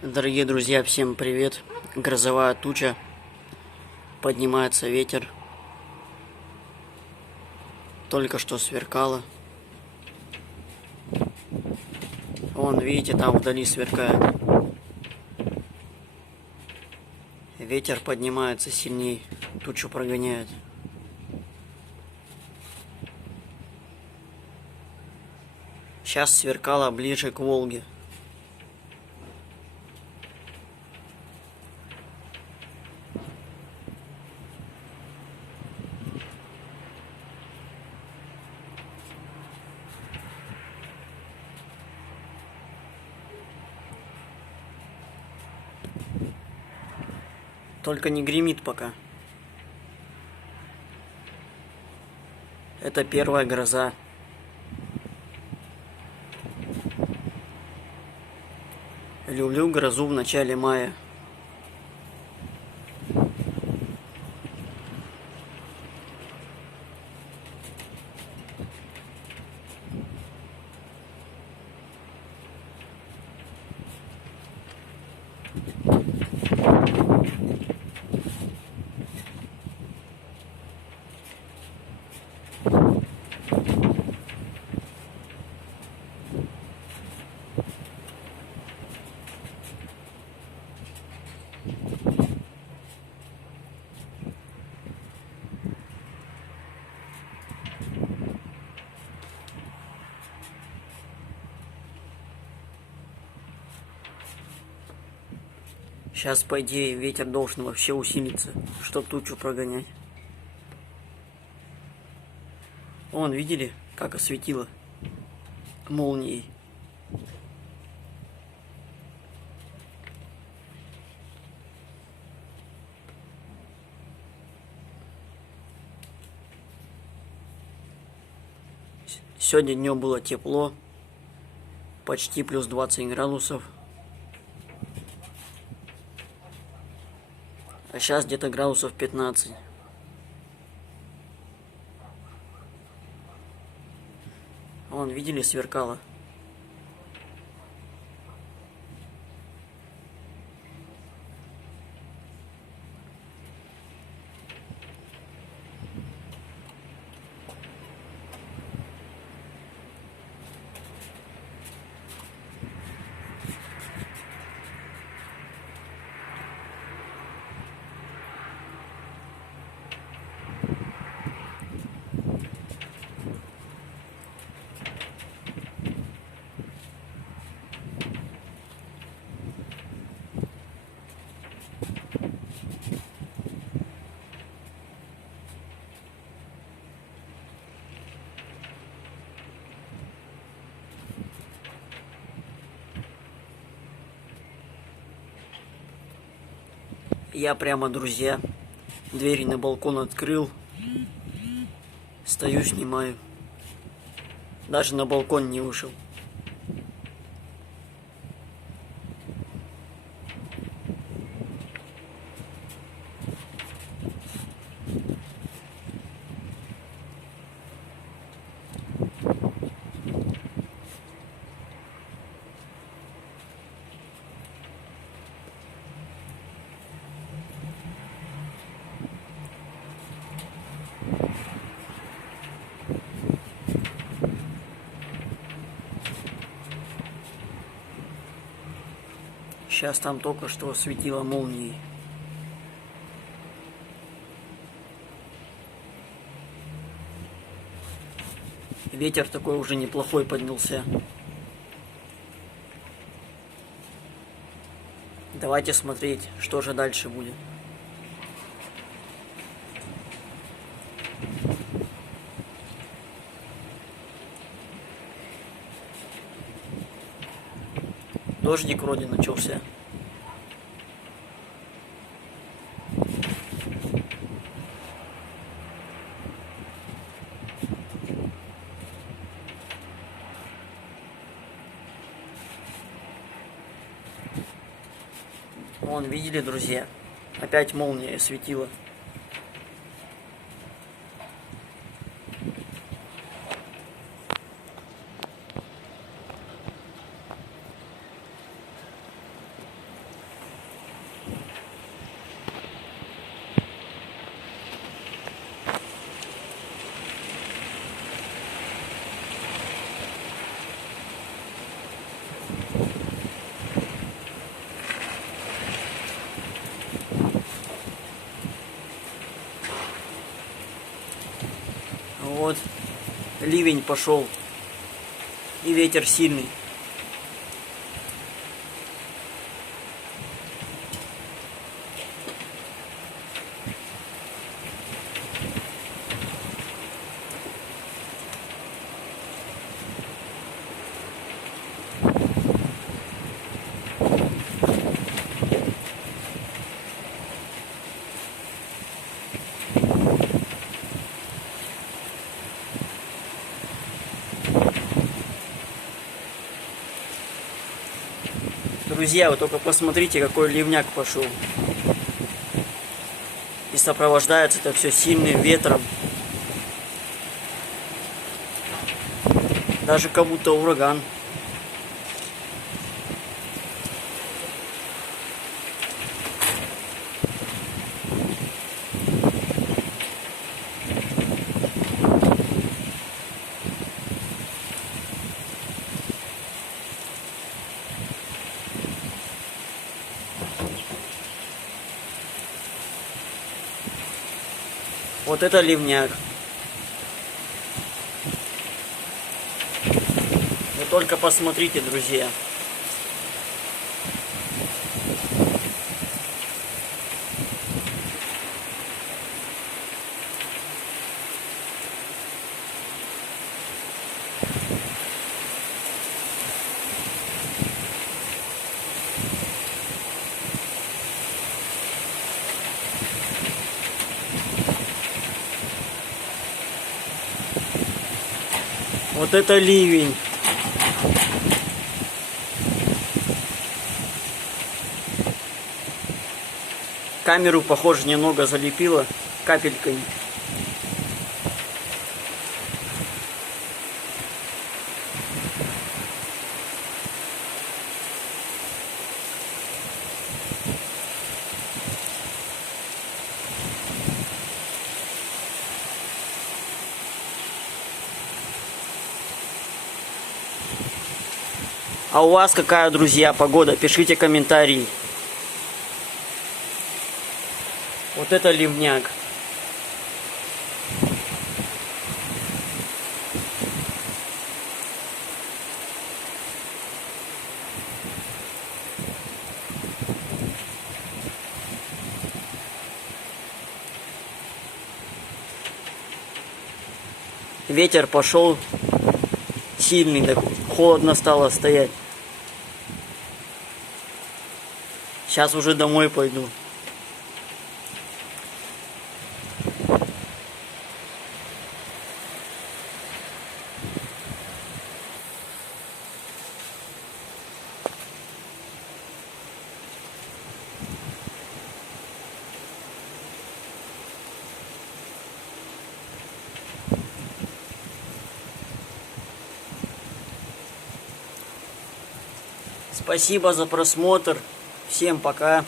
Дорогие друзья, всем привет! Грозовая туча, поднимается ветер, только что сверкало. Вон, видите, там вдали сверкает. Ветер поднимается сильней, тучу прогоняет. Сейчас сверкало ближе к Волге. Только не гремит пока. Это первая гроза. Люблю грозу в начале мая. Сейчас, по идее, ветер должен вообще усилиться, чтобы тучу прогонять. Вон, видели, как осветило молнией? Сегодня днем было тепло, почти плюс 20 градусов. А сейчас где-то градусов 15. Вон, видели, сверкало. Я прямо, друзья, двери на балкон открыл, стою, снимаю. Даже на балкон не вышел. Сейчас там только что светило молнией. Ветер такой уже неплохой поднялся. Давайте смотреть, что же дальше будет. Дождик вроде начался. Вон, видели, друзья? Опять молния светила. ливень пошел. И ветер сильный. Друзья, вы только посмотрите, какой ливняк пошел. И сопровождается это все сильным ветром. Даже как будто ураган. Вот это ливняк. Вы только посмотрите, друзья. Вот это ливень. Камеру, похоже, немного залепило капельками. А у вас какая, друзья, погода? Пишите комментарии. Вот это ливняк. Ветер пошел сильный, так холодно стало стоять. Сейчас уже домой пойду. Спасибо за просмотр. Всем пока.